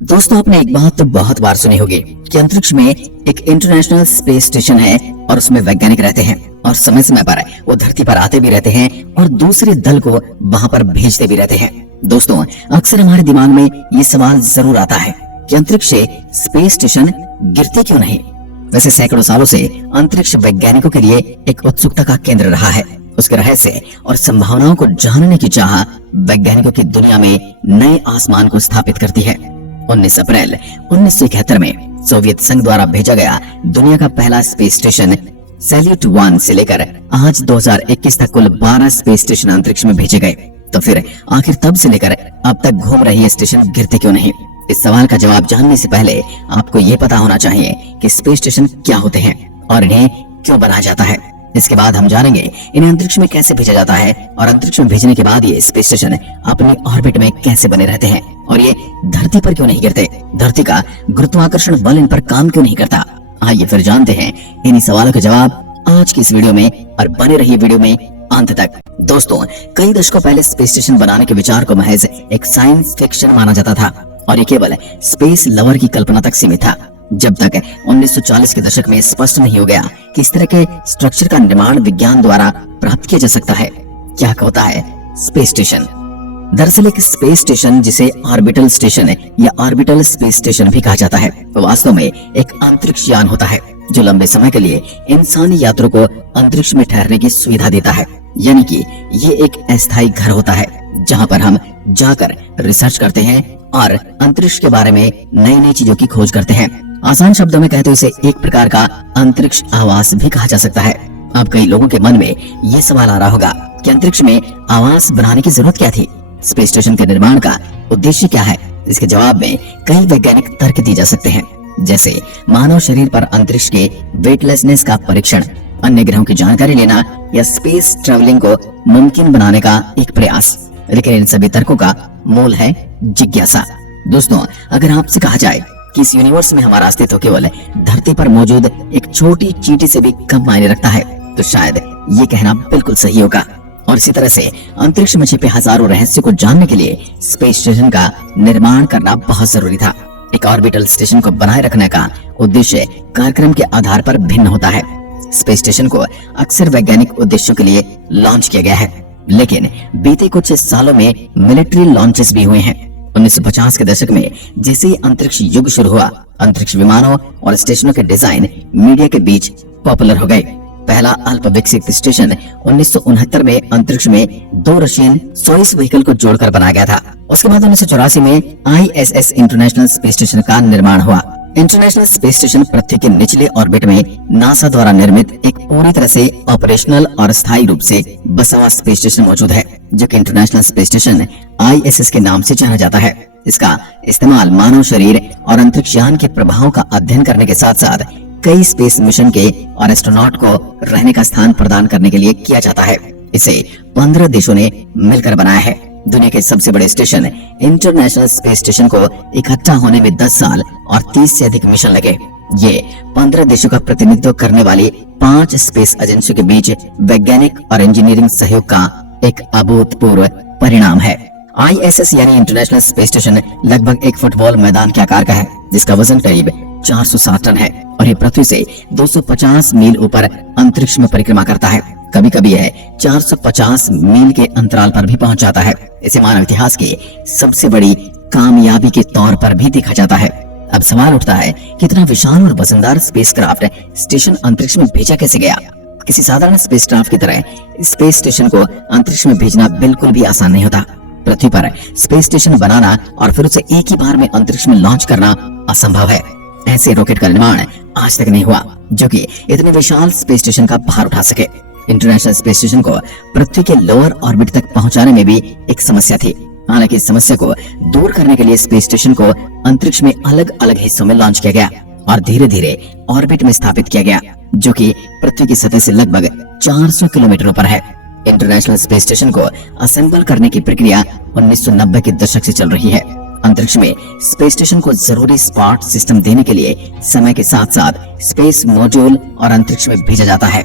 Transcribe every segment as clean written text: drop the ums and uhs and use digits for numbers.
दोस्तों, आपने एक बात तो बहुत बार सुनी होगी कि अंतरिक्ष में एक इंटरनेशनल स्पेस स्टेशन है और उसमें वैज्ञानिक रहते हैं और समय समय पर वो धरती पर आते भी रहते हैं और दूसरे दल को वहां पर भेजते भी रहते हैं। दोस्तों, अक्सर हमारे दिमाग में ये सवाल जरूर आता है कि अंतरिक्ष से स्पेस स्टेशन गिरते क्यों नहीं। वैसे सैकड़ों सालों से अंतरिक्ष वैज्ञानिकों के लिए एक उत्सुकता का केंद्र रहा है। उसके रहस्य और संभावनाओं को जानने की चाह वैज्ञानिकों की दुनिया में नए आसमान को स्थापित करती है। 19 अप्रैल 1971 में सोवियत संघ द्वारा भेजा गया दुनिया का पहला स्पेस स्टेशन सैल्यूट 1 से लेकर आज 2021 तक कुल 12 स्पेस स्टेशन अंतरिक्ष में भेजे गए। तो फिर आखिर तब से लेकर अब तक घूम रही ये स्टेशन गिरते क्यों नहीं? इस सवाल का जवाब जानने से पहले आपको ये पता होना चाहिए कि स्पेस स्टेशन क्या होते हैं और इन्हें क्यों बनाया जाता है। इसके बाद हम जानेंगे इन्हें अंतरिक्ष में कैसे भेजा जाता है और अंतरिक्ष में भेजने के बाद ये स्पेस स्टेशन अपने ऑर्बिट में कैसे बने रहते हैं और ये धरती पर क्यों नहीं गिरते। धरती का गुरुत्वाकर्षण बल इन पर काम क्यों नहीं करता। आइए फिर जानते हैं इन्हीं सवालों के जवाब आज की इस वीडियो में और बने रहिए वीडियो में अंत तक। दोस्तों, कई दशकों पहले स्पेस स्टेशन बनाने के विचार को महज एक साइंस फिक्शन माना जाता था और ये केवल स्पेस लवर की कल्पना तक सीमित था, जब तक 1940 के दशक में स्पष्ट नहीं हो गया कि इस तरह के स्ट्रक्चर का निर्माण विज्ञान द्वारा प्राप्त किया जा सकता है। क्या होता है स्पेस स्टेशन? दरअसल एक स्पेस स्टेशन, जिसे ऑर्बिटल स्टेशन या ऑर्बिटल स्पेस स्टेशन भी कहा जाता है, तो वास्तव में एक अंतरिक्ष यान होता है जो लंबे समय के लिए इंसानी यात्रियों को अंतरिक्ष में ठहरने की सुविधा देता है। यानी कि ये एक अस्थायी घर होता है जहाँ पर हम जाकर रिसर्च करते हैं और अंतरिक्ष के बारे में नई नई चीजों की खोज करते हैं। आसान शब्दों में कहे तो इसे एक प्रकार का अंतरिक्ष आवास भी कहा जा सकता है। अब कई लोगों के मन में ये सवाल आ रहा होगा कि अंतरिक्ष में आवास बनाने की जरूरत क्या थी? स्पेस स्टेशन के निर्माण का उद्देश्य क्या है? इसके जवाब में कई वैज्ञानिक तर्क दिए जा सकते हैं, जैसे मानव शरीर पर अंतरिक्ष के वेटलेसनेस का परीक्षण, अन्य ग्रहों की जानकारी लेना या स्पेस ट्रैवलिंग को मुमकिन बनाने का एक प्रयास। लेकिन इन सभी तर्कों का मूल है जिज्ञासा। दोस्तों, अगर आपसे कहा जाए कि इस यूनिवर्स में हमारा अस्तित्व केवल धरती पर मौजूद एक छोटी चींटी से भी कम मायने रखता है, तो शायद ये कहना बिल्कुल सही होगा। और इसी तरह से अंतरिक्ष में छिपे हजारों रहस्य को जानने के लिए स्पेस स्टेशन का निर्माण करना बहुत जरूरी था। एक ऑर्बिटल स्टेशन को बनाए रखने का उद्देश्य कार्यक्रम के आधार पर भिन्न होता है। स्पेस स्टेशन को अक्सर वैज्ञानिक उद्देश्यों के लिए लॉन्च किया गया है, लेकिन बीते कुछ सालों में मिलिट्री लॉन्चेस भी हुए हैं। 1950 के दशक में जैसे ही अंतरिक्ष युग शुरू हुआ, अंतरिक्ष विमानों और स्टेशनों के डिजाइन मीडिया के बीच पॉपुलर हो गए। पहला अल्प विकसित स्टेशन 1969 में अंतरिक्ष में 2 रशियन सोयुज़ व्हीकल को जोड़कर बनाया गया था। उसके बाद 1984 में ISS इंटरनेशनल स्पेस स्टेशन का निर्माण हुआ। इंटरनेशनल स्पेस स्टेशन पृथ्वी के निचले ऑर्बिट में नासा द्वारा निर्मित एक पूरी तरह से ऑपरेशनल और स्थायी रूप से बसा हुआ स्पेस स्टेशन मौजूद है, जो कि इंटरनेशनल स्पेस स्टेशन ISS के नाम से जाना जाता है। इसका इस्तेमाल मानव शरीर और अंतरिक्ष यान के प्रभावों का अध्ययन करने के साथ साथ कई स्पेस मिशन के और एस्ट्रोनॉट को रहने का स्थान प्रदान करने के लिए किया जाता है। इसे 15 देशों ने मिलकर बनाया है। दुनिया के सबसे बड़े स्टेशन इंटरनेशनल स्पेस स्टेशन को इकट्ठा होने में 10 साल और 30 से अधिक मिशन लगे। ये 15 देशों का प्रतिनिधित्व करने वाली 5 स्पेस एजेंसियों के बीच वैज्ञानिक और इंजीनियरिंग सहयोग का एक अभूतपूर्व परिणाम है। ISS यानी इंटरनेशनल स्पेस स्टेशन लगभग एक फुटबॉल मैदान के आकार का है, जिसका वजन करीब 460 टन है और ये पृथ्वी से 250 मील ऊपर अंतरिक्ष में परिक्रमा करता है। कभी कभी यह 450 मील के अंतराल पर भी पहुंच जाता है। इसे मानव इतिहास की सबसे बड़ी कामयाबी के तौर पर भी देखा जाता है। अब सवाल उठता है कि इतना विशाल और वजनदार स्पेसक्राफ्ट स्टेशन अंतरिक्ष में भेजा कैसे गया? किसी साधारण स्पेसक्राफ्ट की तरह स्पेस स्टेशन को अंतरिक्ष में भेजना बिल्कुल भी आसान नहीं होता। पृथ्वी पर स्पेस स्टेशन बनाना और फिर उसे एक ही बार में अंतरिक्ष में लॉन्च करना असंभव है। ऐसे रॉकेट का निर्माण आज तक नहीं हुआ जो कि इतने विशाल स्पेस स्टेशन का भार उठा सके। इंटरनेशनल स्पेस स्टेशन को पृथ्वी के लोअर ऑर्बिट तक पहुंचाने में भी एक समस्या थी। हालांकि इस समस्या को दूर करने के लिए स्पेस स्टेशन को अंतरिक्ष में अलग अलग हिस्सों में लॉन्च किया गया और धीरे धीरे ऑर्बिट में स्थापित किया गया, जो कि पृथ्वी की सतह से लगभग 400 किलोमीटर ऊपर है। इंटरनेशनल स्पेस स्टेशन को असेंबल करने की प्रक्रिया 1990 के दशक से चल रही है। अंतरिक्ष में स्पेस स्टेशन को जरूरी सपोर्ट सिस्टम देने के लिए समय के साथ साथ स्पेस मॉड्यूल और अंतरिक्ष में भेजा जाता है।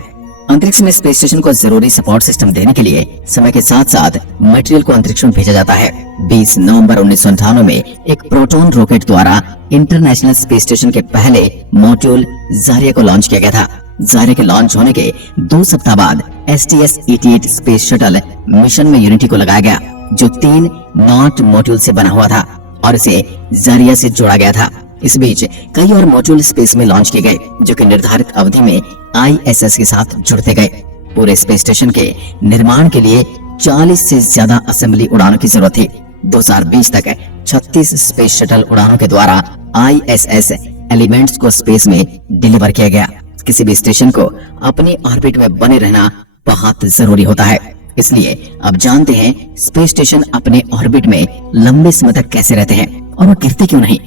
अंतरिक्ष में स्पेस स्टेशन को जरूरी सपोर्ट सिस्टम देने के लिए समय के साथ साथ मटेरियल को अंतरिक्ष में भेजा जाता है। 20 नवंबर 1998 में एक प्रोटॉन रॉकेट द्वारा इंटरनेशनल स्पेस स्टेशन के पहले मॉड्यूल जारिया को लॉन्च किया गया था। जारिया के लॉन्च होने के 2 सप्ताह बाद STS-88 स्पेस शटल मिशन में यूनिटी को लगाया गया, जो 3 नॉट मॉड्यूल से बना हुआ था और इसे जारिया से जोड़ा गया था। इस बीच कई और मॉड्यूल स्पेस में लॉन्च किए गए, जो कि निर्धारित अवधि में ISS के साथ जुड़ते गए। पूरे स्पेस स्टेशन के निर्माण के लिए 40 से ज्यादा असेंबली उड़ानों की जरूरत थी। 2020 तक 36 स्पेस शटल उड़ानों के द्वारा ISS एलिमेंट्स को स्पेस में डिलीवर किया गया। किसी भी स्टेशन को अपनी ऑर्बिट में बने रहना बहुत जरूरी होता है, इसलिए अब जानते हैं स्पेस स्टेशन अपने ऑर्बिट में लंबे समय तक कैसे रहते हैं और वो गिरते क्यों नहीं।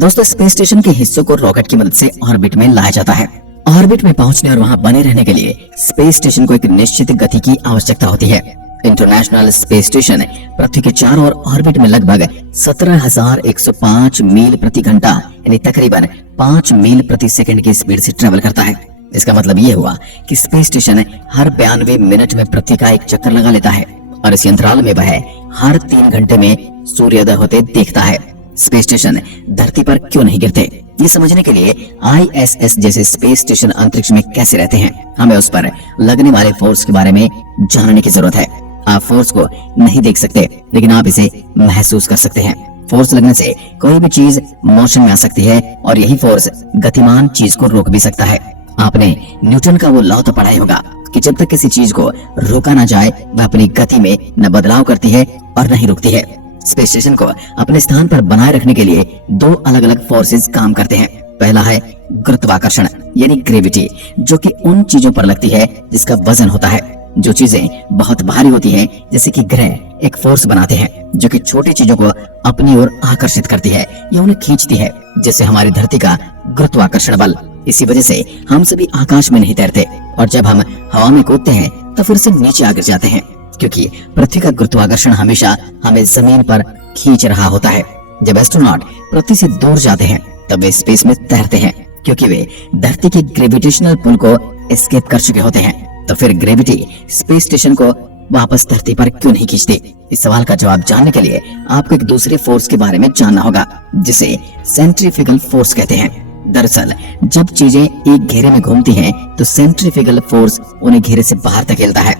दोस्तों, स्पेस स्टेशन के हिस्सों को रॉकेट की मदद से ऑर्बिट में लाया जाता है। ऑर्बिट में पहुंचने और वहां बने रहने के लिए स्पेस स्टेशन को एक निश्चित गति की आवश्यकता होती है। इंटरनेशनल स्पेस स्टेशन पृथ्वी के चारों ओर ऑर्बिट में लगभग 17,105 मील प्रति घंटा यानी तकरीबन 5 मील प्रति सेकंड की स्पीड से ट्रेवल करता है। इसका मतलब ये हुआ कि स्पेस स्टेशन हर 92 मिनट में पृथ्वी का एक चक्कर लगा लेता है और इस अंतराल में वह हर 3 घंटे में सूर्योदय होते देखता है। स्पेस स्टेशन धरती पर क्यों नहीं गिरते, ये समझने के लिए ISS जैसे स्पेस स्टेशन अंतरिक्ष में कैसे रहते हैं, हमें उस पर लगने वाले फोर्स के बारे में जानने की जरूरत है। आप फोर्स को नहीं देख सकते, लेकिन आप इसे महसूस कर सकते हैं। फोर्स लगने से कोई भी चीज मोशन में आ सकती है और यही फोर्स गतिमान चीज को रोक भी सकता है। आपने न्यूटन का वो लॉ तो पढ़ा ही होगा कि जब तक किसी चीज को रोका ना जाए, वह अपनी गति में न बदलाव करती है और न ही रुकती है। स्पेस स्टेशन को अपने स्थान पर बनाए रखने के लिए 2 अलग अलग फोर्सेस काम करते हैं। पहला है गुरुत्वाकर्षण यानी ग्रेविटी, जो कि उन चीजों पर लगती है जिसका वजन होता है। जो चीजें बहुत भारी होती हैं, जैसे कि ग्रह, एक फोर्स बनाते हैं जो कि छोटी चीजों को अपनी ओर आकर्षित करती है या उन्हें खींचती है, जैसे हमारी धरती का गुरुत्वाकर्षण बल। इसी वजह से हम सभी आकाश में नहीं तैरते और जब हम हवा में कूदते हैं तो फिर से नीचे आ गिर जाते हैं, क्योंकि पृथ्वी का गुरुत्वाकर्षण हमेशा हमें जमीन पर खींच रहा होता है। जब एस्ट्रोनॉट पृथ्वी से दूर जाते हैं तब वे स्पेस में तैरते हैं, क्योंकि वे धरती के ग्रेविटेशनल पुल को एस्केप कर चुके होते हैं। तो फिर ग्रेविटी स्पेस स्टेशन को वापस धरती पर क्यों नहीं खींचती? इस सवाल का जवाब जानने के लिए आपको एक दूसरे फोर्स के बारे में जानना होगा, जिसे सेंट्रीफ्यूगल फोर्स कहते हैं। दरअसल जब चीजें एक घेरे में घूमती हैं, तो सेंट्रीफ्यूगल फोर्स उन्हें घेरे से बाहर धकेलता है।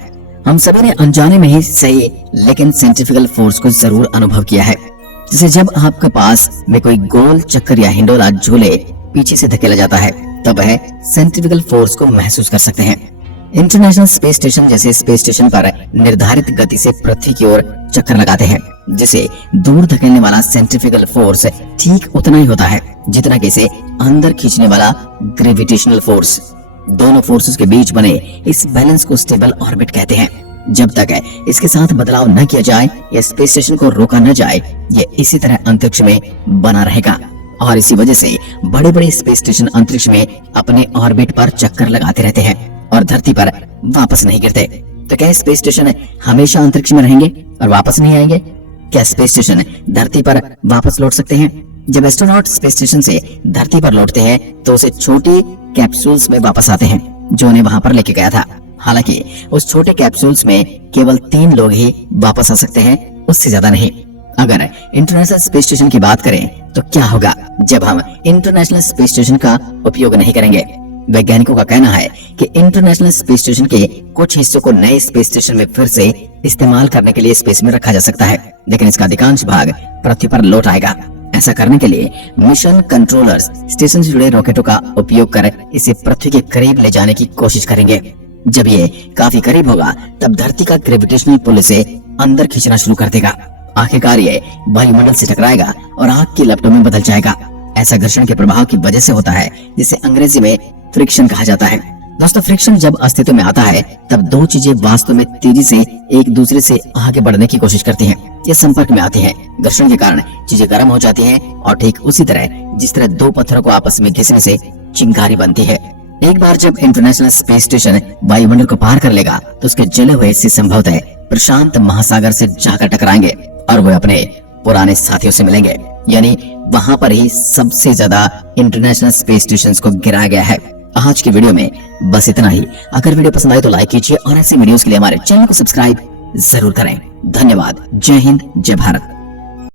हम सभी ने अनजाने में ही सही, लेकिन सेंट्रीफ्यूगल फोर्स को जरूर अनुभव किया है। जैसे जब आपके पास में कोई गोल चक्कर या हिंडोला झूले पीछे से धकेला जाता है, तब वह सेंट्रीफ्यूगल फोर्स को महसूस कर सकते हैं। इंटरनेशनल स्पेस स्टेशन जैसे स्पेस स्टेशन पर निर्धारित गति से पृथ्वी की ओर चक्कर लगाते हैं, जिसे दूर धकेलने वाला सेंट्रीफ्यूगल फोर्स ठीक उतना ही होता है जितना कि इसे अंदर खींचने वाला ग्रेविटेशनल फोर्स। दोनों फोर्सेस के बीच बने इस बैलेंस को स्टेबल ऑर्बिट कहते हैं। जब तक इसके साथ बदलाव न किया जाए या स्पेस स्टेशन को रोका न जाए, ये इसी तरह अंतरिक्ष में बना रहेगा और इसी वजह से बड़े बड़े स्पेस स्टेशन अंतरिक्ष में अपने ऑर्बिट पर चक्कर लगाते रहते हैं और धरती पर वापस नहीं गिरते। तो क्या स्पेस स्टेशन हमेशा अंतरिक्ष में रहेंगे और वापस नहीं आएंगे? क्या स्पेस स्टेशन धरती पर वापस लौट सकते हैं? जब एस्ट्रोनॉट स्पेस स्टेशन से धरती पर लौटते हैं तो उसे छोटी कैप्सूल्स में वापस आते हैं जो उन्हें वहां पर लेके गया था। हालांकि उस छोटे कैप्सूल्स में केवल 3 लोग ही वापस आ सकते हैं, उससे ज्यादा नहीं। अगर इंटरनेशनल स्पेस स्टेशन की बात करें तो क्या होगा जब हम इंटरनेशनल स्पेस स्टेशन का उपयोग नहीं करेंगे? वैज्ञानिकों का कहना है कि इंटरनेशनल स्पेस स्टेशन के कुछ हिस्सों को नए स्पेस स्टेशन में फिर से इस्तेमाल करने के लिए स्पेस में रखा जा सकता है, लेकिन इसका अधिकांश भाग पृथ्वी पर लौट आएगा। ऐसा करने के लिए मिशन कंट्रोलर्स स्टेशन से जुड़े रॉकेटों का उपयोग कर इसे पृथ्वी के करीब ले जाने की कोशिश करेंगे। जब ये काफी करीब होगा तब धरती का ग्रेविटेशनल पुल इसे अंदर खींचना शुरू कर देगा। आखिरकार ये वायुमंडल से टकराएगा और आग की लपटों में बदल जाएगा। ऐसा घर्षण के प्रभाव की वजह से होता है, जिसे अंग्रेजी में फ्रिक्शन कहा जाता है। दोस्तों, फ्रिक्शन जब अस्तित्व में आता है तब 2 चीजें वास्तव में तेजी से एक दूसरे से आगे बढ़ने की कोशिश करती हैं। ये संपर्क में आती हैं। घर्षण के कारण चीजें गर्म हो जाती हैं और ठीक उसी तरह जिस तरह 2 पत्थरों को आपस में घिसने से चिंगारी बनती है। एक बार जब इंटरनेशनल स्पेस स्टेशन वायुमंडल को पार कर लेगा तो उसके जले हुए हिस्से संभवतः प्रशांत महासागर से जाकर टकराएंगे और वो अपने पुराने साथियों से मिलेंगे। यानी वहां पर ही सबसे ज्यादा इंटरनेशनल स्पेस स्टेशन को गिराया गया है आज की वीडियो में बस इतना ही। अगर वीडियो पसंद आए तो लाइक कीजिए और ऐसे वीडियोस के लिए हमारे चैनल को सब्सक्राइब जरूर करें। धन्यवाद। जय हिंद, जय भारत।